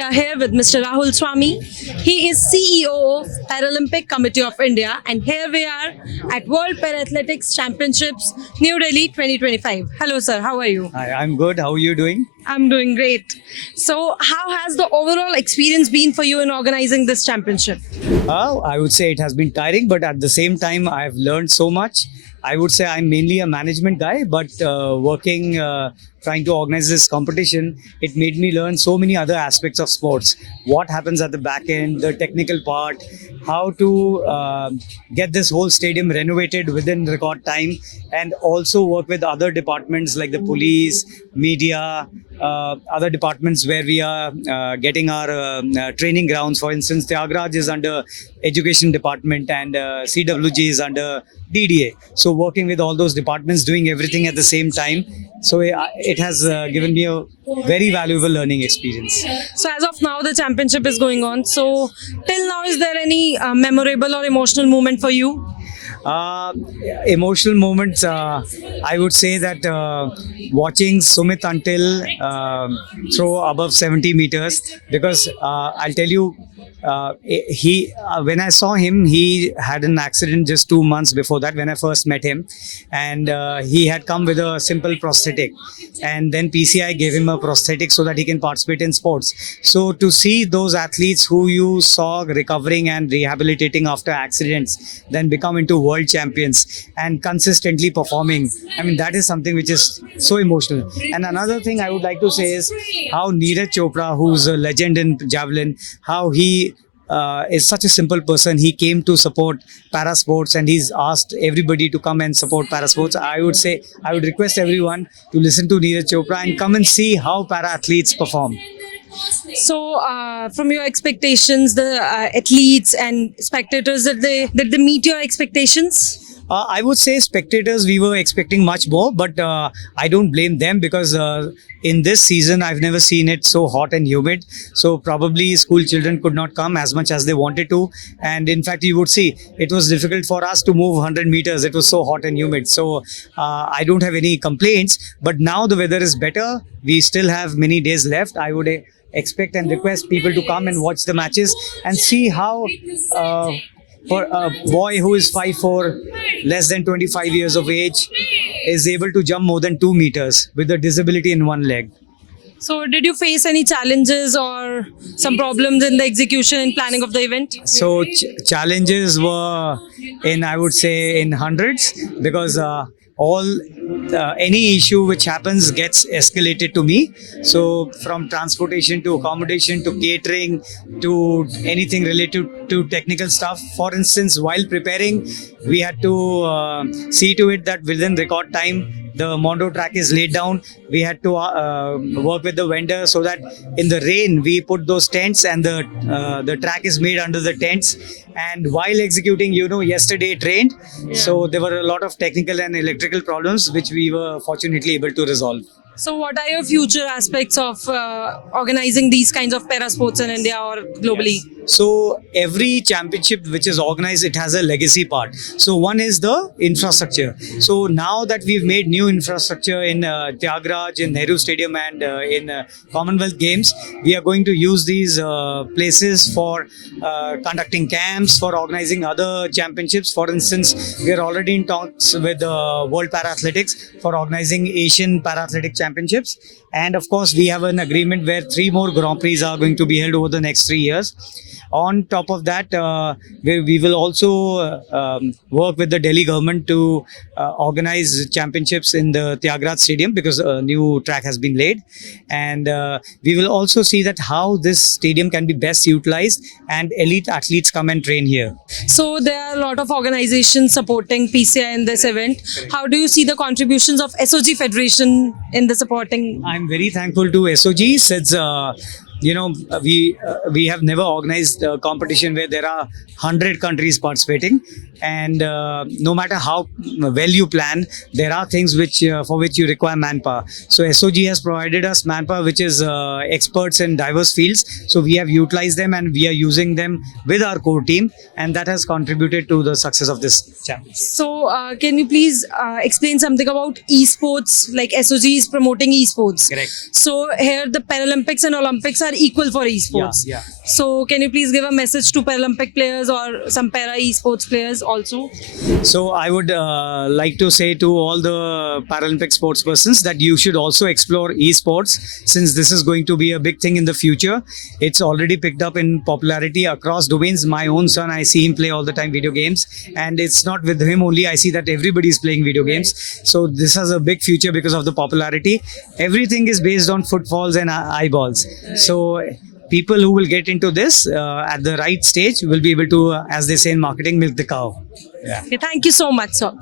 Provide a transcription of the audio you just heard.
are here with Mr. Rahul Swami. He is CEO of Paralympic Committee of India, and here we are at World Parathletics Championships, New Delhi 2025. Hello, sir. How are you? Hi, I'm good. How are you doing? I'm doing great. So, how has the overall experience been for you in organizing this championship? I would say it has been tiring, but at the same time, I've learned so much. I would say I'm mainly a management guy, but trying to organize this competition, it made me learn so many other aspects of sports. What happens at the back end, the technical part, how to get this whole stadium renovated within record time, and also work with other departments like the police, media, other departments where we are getting our training grounds. For instance, Tyagaraja is under education department and CWG is under DDA. So working with all those departments, doing everything at the same time. So it has given me a very valuable learning experience. So, as of now, the championship is going on. So, till now, is there any memorable or emotional moment for you? Emotional moments, I would say that watching Sumit Until throw above 70 meters, because I'll tell you, when I saw him, he had an accident just 2 months before that when I first met him, and he had come with a simple prosthetic, and then PCI gave him a prosthetic so that he can participate in sports. So to see those athletes who you saw recovering and rehabilitating after accidents then become into world champions and consistently performing, I mean, that is something which is so emotional. And another thing I would like to say is how Neeraj Chopra, who's a legend in javelin, how he is such a simple person. He came to support para sports and he's asked everybody to come and support para sports. I would say, I would request everyone to listen to Neeraj Chopra and come and see how para athletes perform. So, from your expectations, the athletes and spectators, did they meet your expectations? I would say spectators, we were expecting much more, but I don't blame them because in this season, I've never seen it so hot and humid. So probably school children could not come as much as they wanted to. And in fact, you would see it was difficult for us to move 100 meters. It was so hot and humid. So I don't have any complaints. But now the weather is better. We still have many days left. I would expect and request people to come and watch the matches and see how for a boy who is 5'4", less than 25 years of age, is able to jump more than 2 meters with a disability in one leg. So, did you face any challenges or some problems in the execution and planning of the event? So challenges were I would say, in hundreds, because any issue which happens gets escalated to me. So from transportation to accommodation to catering to anything related to technical stuff. For instance, while preparing, we had to see to it that within record time the Mondo track is laid down. We had to work with the vendor so that in the rain we put those tents and the track is made under the tents. And while executing, yesterday it rained. So there were a lot of technical and electrical problems which we were fortunately able to resolve. So, what are your future aspects of organizing these kinds of para sports in India or globally? So every championship which is organized, it has a legacy part. So one is the infrastructure. So now that we've made new infrastructure in Tyagaraja, in Nehru Stadium and in Commonwealth Games, we are going to use these places for conducting camps, for organizing other championships. For instance, we are already in talks with World Parathletics for organizing Asian Parathletic Championships. And of course, we have an agreement where 3 more Grand Prix are going to be held over the next 3 years. On top of that, we will also work with the Delhi government to organize championships in the Tyagaraja Stadium because a new track has been laid. And we will also see that how this stadium can be best utilized and elite athletes come and train here. So, there are a lot of organizations supporting PCI in this event. How do you see the contributions of SOG Federation in the supporting? I'm very thankful to SOG since we have never organized a competition where there are 100 countries participating, and no matter how well you plan, there are things for which you require manpower. So SOG has provided us manpower which is experts in diverse fields. So we have utilized them and we are using them with our core team, and that has contributed to the success of this championship. So can you please explain something about esports? Like SOG is promoting esports. Correct. So here the Paralympics and Olympics are are equal for esports. Yeah. So can you please give a message to Paralympic players or some para esports players also? So I would like to say to all the Paralympic sports persons that you should also explore esports, since this is going to be a big thing in the future. It's already picked up in popularity across domains. My own son, I see him play all the time video games, and it's not with him only. I see that everybody is playing video games. So this has a big future because of the popularity. Everything is based on footfalls and eyeballs. So people who will get into this at the right stage will be able to, as they say in marketing, milk the cow. Yeah. Okay, thank you so much, sir.